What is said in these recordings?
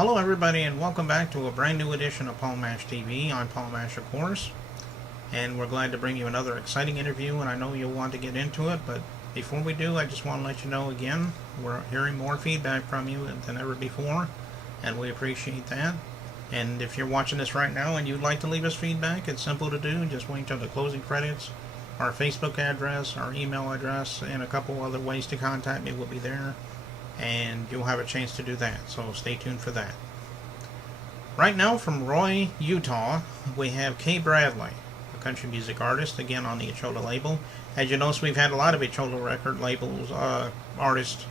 Hello, everybody, and welcome back to a brand new edition of Paul Mash TV. I'm Paul Mash, of course, and we're glad to bring you another exciting interview. And I know you'll want to get into it, but before we do, I just want to let you know again we're hearing more feedback from you than ever before, and we appreciate that. And if you're watching this right now and you'd like to leave us feedback, it's simple to do. Just wait until the closing credits. Our Facebook address, our email address, and a couple other ways to contact me will be there, and you'll have a chance to do that. So stay tuned for that. Right now from Roy, Utah, we have Kay Bradley, a country music artist, again on the Echoda label. As you notice, we've had a lot of Echoda record labels artists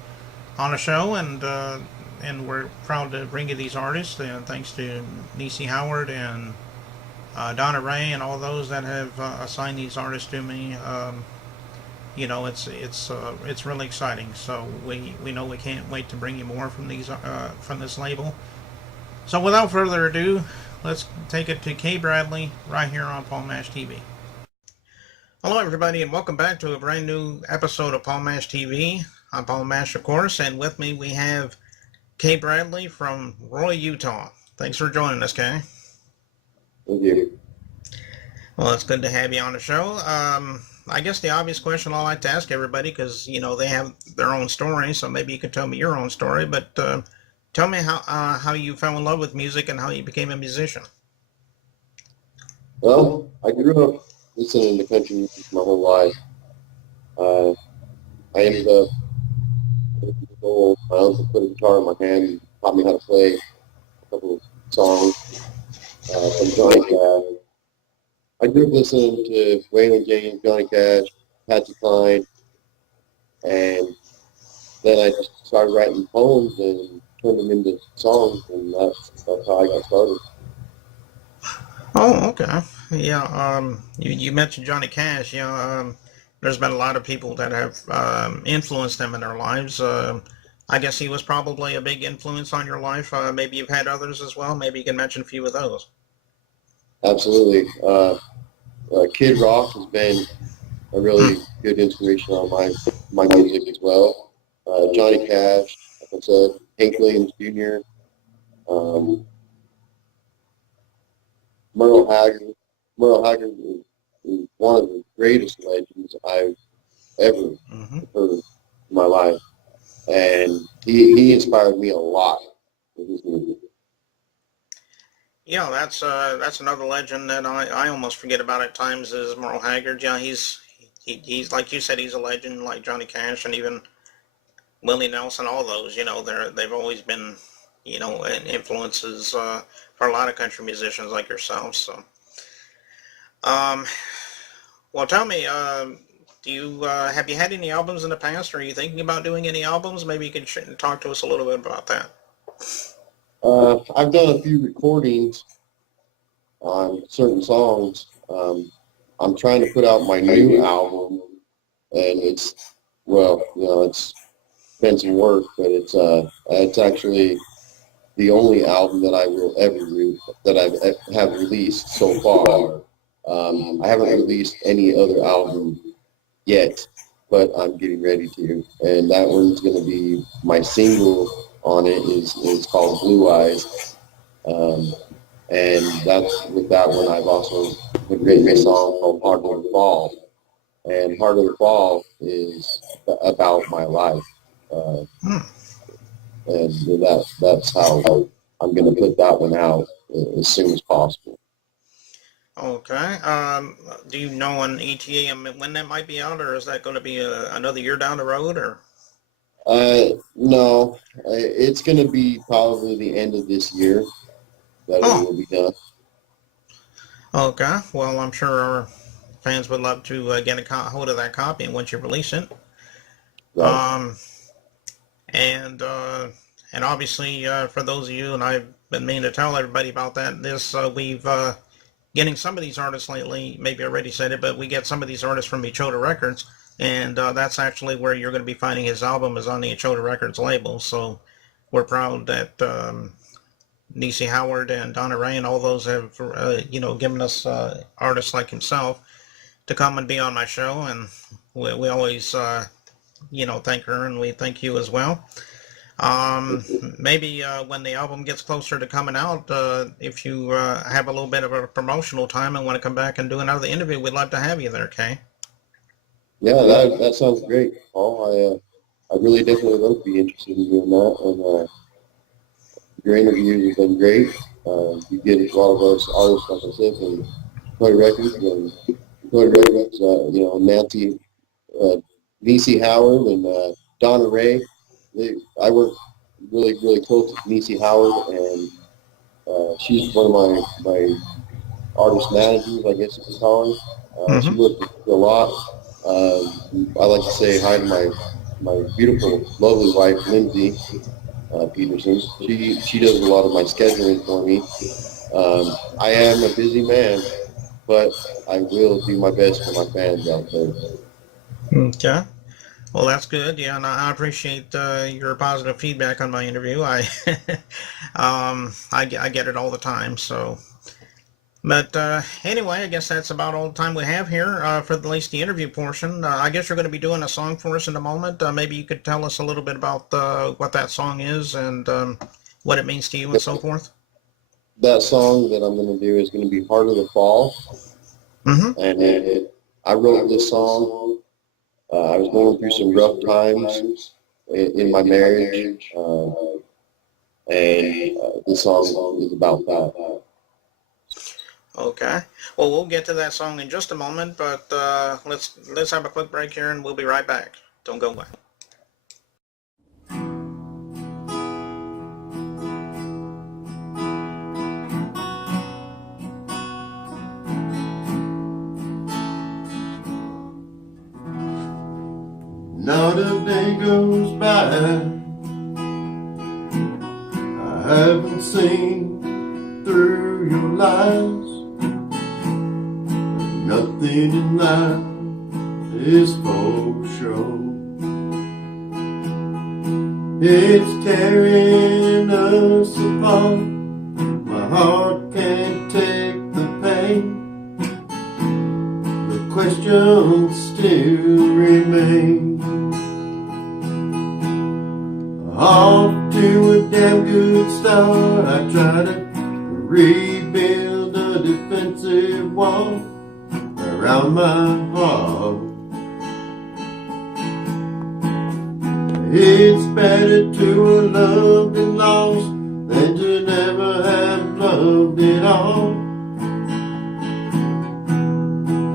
on the show, and we're proud to bring you these artists. And thanks to Nisi Howard and Donna Ray and all those that have assigned these artists to me. It's really exciting. So we know we can't wait to bring you more from this label. So without further ado, let's take it to Kay Bradley right here on Paul Mash TV. Hello, everybody, and welcome back to a brand new episode of Paul Mash TV. I'm Paul Mash, of course, and with me we have Kay Bradley from Roy, Utah. Thanks for joining us, Kay. Thank you. Well, it's good to have you on the show. I guess the obvious question I like to ask everybody, because they have their own story, so maybe you could tell me your own story. But tell me how you fell in love with music and how you became a musician. Well, I grew up listening to country music my whole life. I ended up my uncle put a guitar in my hand and taught me how to play a couple of songs from Johnny Cash. I grew up listening to Waylon Jennings, Johnny Cash, Patsy Cline, and then I just started writing poems and turned them into songs, and that's how I got started. Oh, okay. Yeah, you mentioned Johnny Cash. There's been a lot of people that have influenced him in their lives. I guess he was probably a big influence on your life. Maybe you've had others as well. Maybe you can mention a few of those. Absolutely. Kid Rock has been a really good inspiration on my music as well. Johnny Cash, like I said, Hank Williams Jr., Merle Haggard. Merle Haggard is one of the greatest legends I've ever heard in my life, and he inspired me a lot with his music. Yeah, that's another legend that I almost forget about at times is Merle Haggard. Yeah, he's like you said, he's a legend, like Johnny Cash and even Willie Nelson. All those, they've always been, influences for a lot of country musicians like yourself. So, well, tell me, do you have you had any albums in the past? Or are you thinking about doing any albums? Maybe you can talk to us a little bit about that. I've done a few recordings on certain songs. I'm trying to put out my new album, and it's been some work, but it's actually the only album that I will ever that I have released so far. I haven't released any other album yet, but I'm getting ready to, and that one's going to be my single on it is called Blue Eyes, and that's with that one I've also written a song called Heart of the Fall, and Heart of the Fall is about my life, and that's how I'm going to put that one out as soon as possible. Okay. Do you know an ETA when that might be out, or is that going to be another year down the road, or? No, it's going to be probably the end of this year that it will be done. Okay. Well, I'm sure our fans would love to get a hold of that copy once you release it. Right. And obviously, for those of you, and I've been meaning to tell everybody about that, we've getting some of these artists lately, maybe I already said it, but we get some of these artists from Echoda Records, and that's actually where you're going to be finding his album is on the Echoda Records label. So we're proud that Nisi Howard and Donna Ray and all those have, given us artists like himself to come and be on my show, and we always, thank her, and we thank you as well. Maybe when the album gets closer to coming out, if you have a little bit of a promotional time and want to come back and do another interview, we'd love to have you there, Kay. Yeah, that sounds great, Paul. I really definitely would be interested in doing that. And your interviews have been great. You get a lot of us artists, like I said, from Toy Records and Toy Records. Nancy, Niecy Howard, and Donna Ray. I work really close with Niecy Howard, and she's one of my artist managers, I guess you could call her. She Mm-hmm. works with me a lot. I like to say hi to my beautiful, lovely wife, Lindsay Peterson. She does a lot of my scheduling for me. I am a busy man, but I will do my best for my fans out there. Okay. Well, that's good. Yeah, and I appreciate your positive feedback on my interview. I get it all the time. So, but anyway, I guess that's about all the time we have here for at least the interview portion. I guess you're going to be doing a song for us in a moment. Maybe you could tell us a little bit about what that song is and what it means to you and so forth. That song that I'm going to do is going to be Heart of the Fall, Mm-hmm. and I wrote this song. I was going through some rough times in my marriage, and this song is about that. Okay. Well, we'll get to that song in just a moment, but let's have a quick break here, and we'll be right back. Don't go away. Not a day goes by I haven't seen through your lies. Nothing in life is for show. It's tearing us apart. My heart can't take the pain. The questions still remain. Off to a damn good start. I try to rebuild a defensive wall around my heart. It's better to have loved and lost than to never have loved at all.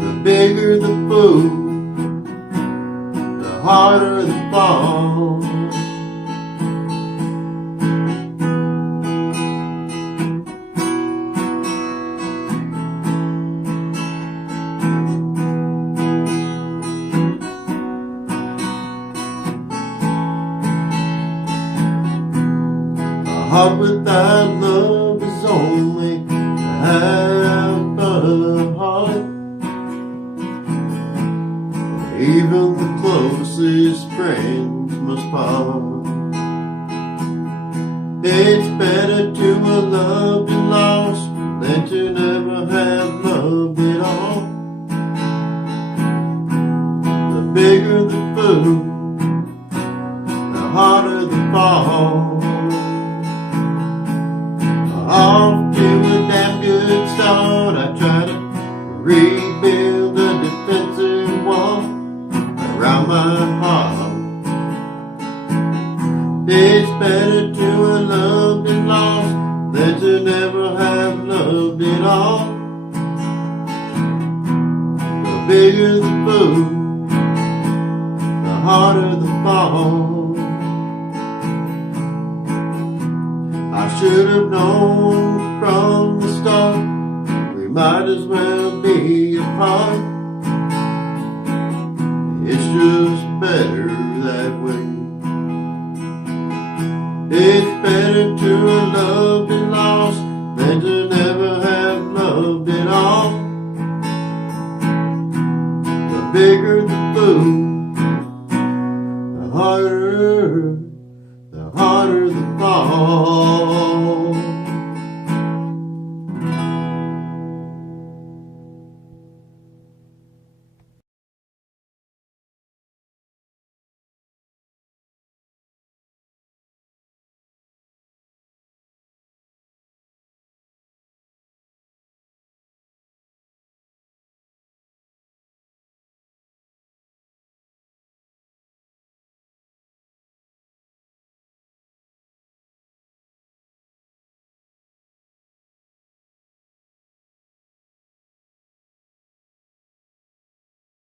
The bigger the fool, the harder the fall. A heart without love is only half a heart. Even the closest friends must part. It's better to have loved and lost than to never have loved at all. The bigger the fool, the harder the fall. Off to a damn good start. I try to rebuild a defensive wall around my heart. It's better to have loved and lost than to never have loved at all. The bigger the fool, the harder the fall. I should have known from the start we might as well be apart. It's just better that way. It's better to have loved and lost than to never have loved at all. The bigger the fool, the harder the fall.